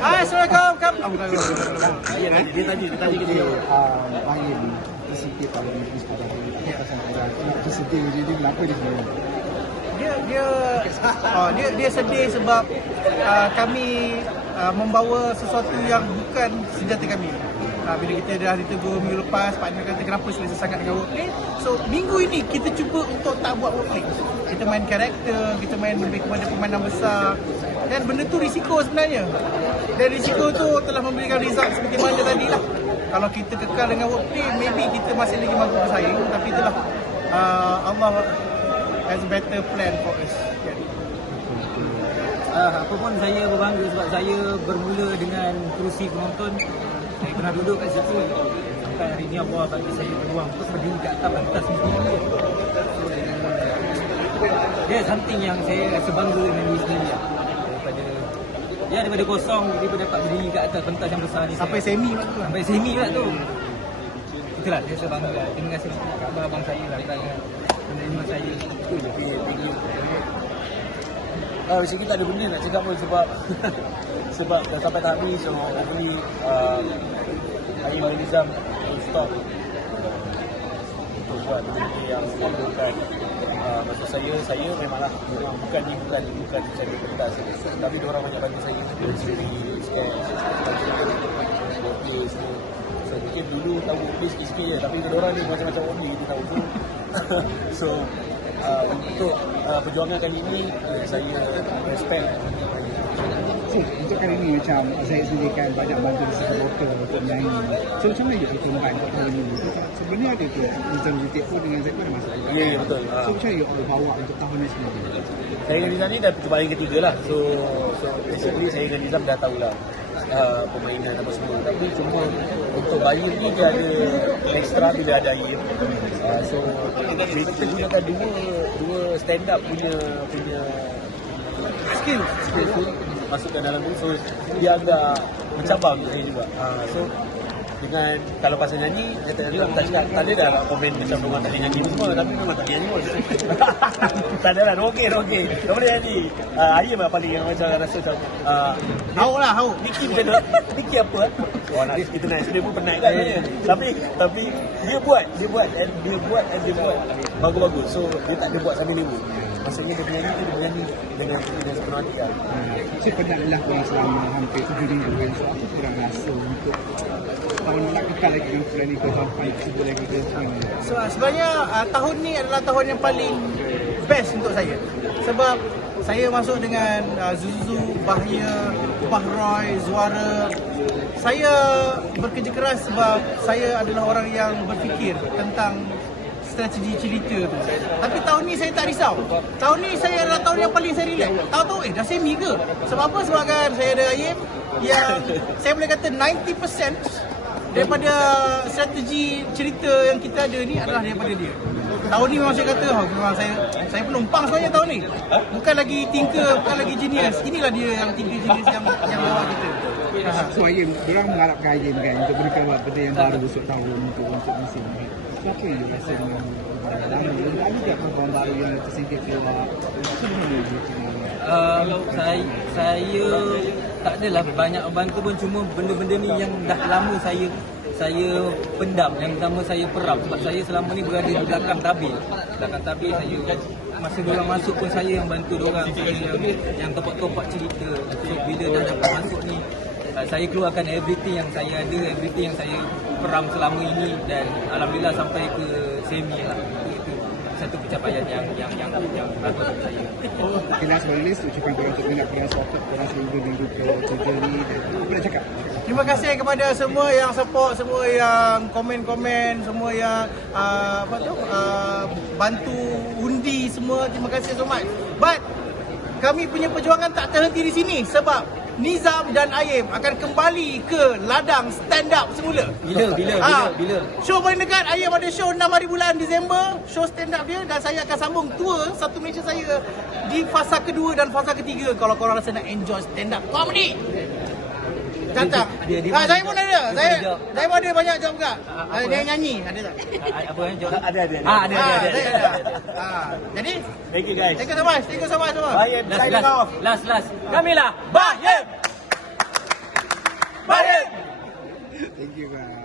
Hai, Assalamualaikum. Kam. Dia tanya, dia dia tanya kita. sekolah tersentil je dia Kenapa dia sebenarnya Dia dia oh, dia dia sedih sebab uh, kami uh, membawa sesuatu yang bukan senjata kami. Uh, bila kita dah ditegur minggu lepas, partner kata kenapa selesa sangat dengan workplay. So, minggu ini kita cuba untuk tak buat workplay. Kita main karakter, kita main lebih kepada permainan besar. Dan benda tu risiko sebenarnya. Dan risiko tu telah memberikan result seperti mana tadi lah. Kalau kita kekal dengan workplay, maybe kita masih lagi mampu bersaing. Tapi itulah uh, Allah has better plan for us. Uh, apa pun saya berbangga sebab saya bermula dengan kerusi penonton saya pernah duduk kat situ sampai hari ni Allah bagi saya peluang untuk berdiri kat atas pentas ni dia something yang saya rasa bangga dengan diri sendiri lah. daripada ya daripada kosong tiba dapat berdiri kat atas pentas yang besar ni Sampai saya, semi waktu tu. sampai semi pula tu itulah saya rasa bangga lah. terima kasih kepada abang-abang saya lah kerana menerima saya you. Uh, basically tak ada benda nak cakap pun sebab sebab dah sampai tahap ni so hopefully uh, Aim dan Nizam will stop buat benda yang memerlukan uh, saya, saya memanglah memang bukan ni bukan saya pentas tapi diorang banyak bantu saya workplace semua. So mungkin dulu tahu workplace sikit-sikit je tapi diorang ni macam-macam workplace kita tahu so so uh, untuk uh, perjuangan kali ini uh, saya respect So untuk kali ni macam Saya sendiri kan banyak bantu di segi vokal Untuk menyanyi So macam mana je perkembangan untuk kali ni Sebenarnya ada ke Nizam Zutik pun dengan Zaid pun ada masalah. Ya, ya, betul. So Ah. macam mana you all bawa untuk tahun ni sendiri saya dengan Nizam ni dah percubaan yang ketiga lah. So so basically saya dengan Nizam dah tahulah uh, permainan apa semua. Tapi cuma untuk Bayern ni dia ada extra bila ada air. Uh, so kita gunakan dua dua stand up punya punya skill skill tu masukkan dalam tu so dia agak mencabar untuk saya juga uh, so dengan kalau pasal nyanyi dia tak cakap tak ada dah lah komen macam orang tak nyanyi semua tapi memang tak nyanyi pun tak ada lah dia okey tak boleh nyanyi uh, Ayam lah paling yang macam rasa macam uh, Hauk lah, hauk. Niki macam mana? Niki apa? Wah, nak kita naik dia pun penat kan. Tapi tapi dia buat, dia buat and dia buat and dia buat bagus-bagus. So dia tak ada buat sambil lewa. Maksudnya dia tu dia dengan dengan sepenuh hati lah. Penat lah korang selama hampir 7 minggu kan So apa korang rasa untuk Tahun nak kekal lagi dengan bulan ni Kau sampai sebulan lagi ke mana So, uh, sebenarnya uh, tahun ni adalah tahun yang paling best untuk saya. Sebab saya masuk dengan uh, Zuzu, Bahya, Bahroy, Zuara. Saya bekerja keras sebab saya adalah orang yang berfikir tentang strategi cerita tu. Tapi tahun ni saya tak risau. Tahun ni saya adalah tahun yang paling saya relax. Tahu-tahu eh dah semi ke? Sebab apa? Sebab kan saya ada Ayim yang saya boleh kata 90% daripada strategi cerita yang kita ada ni adalah daripada dia. Tahun ni memang saya kata oh, memang saya saya penumpang sebenarnya tahun ni. Bukan lagi tinker, bukan lagi genius. Inilah dia yang tinker genius yang yang bawa kita. So Ayim, orang mengharapkan Ayim kan untuk berikan benda yang baru untuk tahun untuk untuk musim ni. Tak kawan baru yang tersingkir keluar? Macam mana you tengok? Um, saya saya tak adalah banyak bantu pun cuma benda-benda ni yang dah lama saya saya pendam. Yang pertama saya peram. Sebab saya selama ni berada di belakang tabir belakang tabir saya masa diorang masuk pun saya yang bantu diorang. Saya yang, yang topak-topak cerita. So bila dah dapat masuk ni uh, saya keluarkan everything yang saya ada everything yang saya peram selama ini dan alhamdulillah sampai ke semi lah itu satu pencapaian yang yang yang yang bagus untuk saya Okay, last but not least, ucapan korang untuk minat korang support korang selama minggu ke tujuh ni. Apa nak cakap? Terima kasih kepada semua yang support, semua yang komen-komen, semua yang uh, apa tu uh, bantu undi semua. Terima kasih so much. But kami punya perjuangan tak terhenti di sini sebab Nizam dan Aim akan kembali ke ladang stand up semula. Bila, bila, Ah, bila, bila? Show paling dekat Aim ada show 6 hari bulan Disember, show stand up dia dan saya akan sambung tour satu Malaysia saya di fasa kedua dan fasa ketiga kalau korang rasa nak enjoy stand up comedy cantang. Ha, ah, saya pun ada. Saya saya pun ada banyak job juga. Ah, ada dia nyanyi, ada tak? Apa yang job? Ada ah, ada. Ha, ada ada. ada. Ha. Jadi, thank you guys. Thank you so much. Thank you so much semua. Last last, last last. Kamila, Bayem. Bayem. Thank you guys.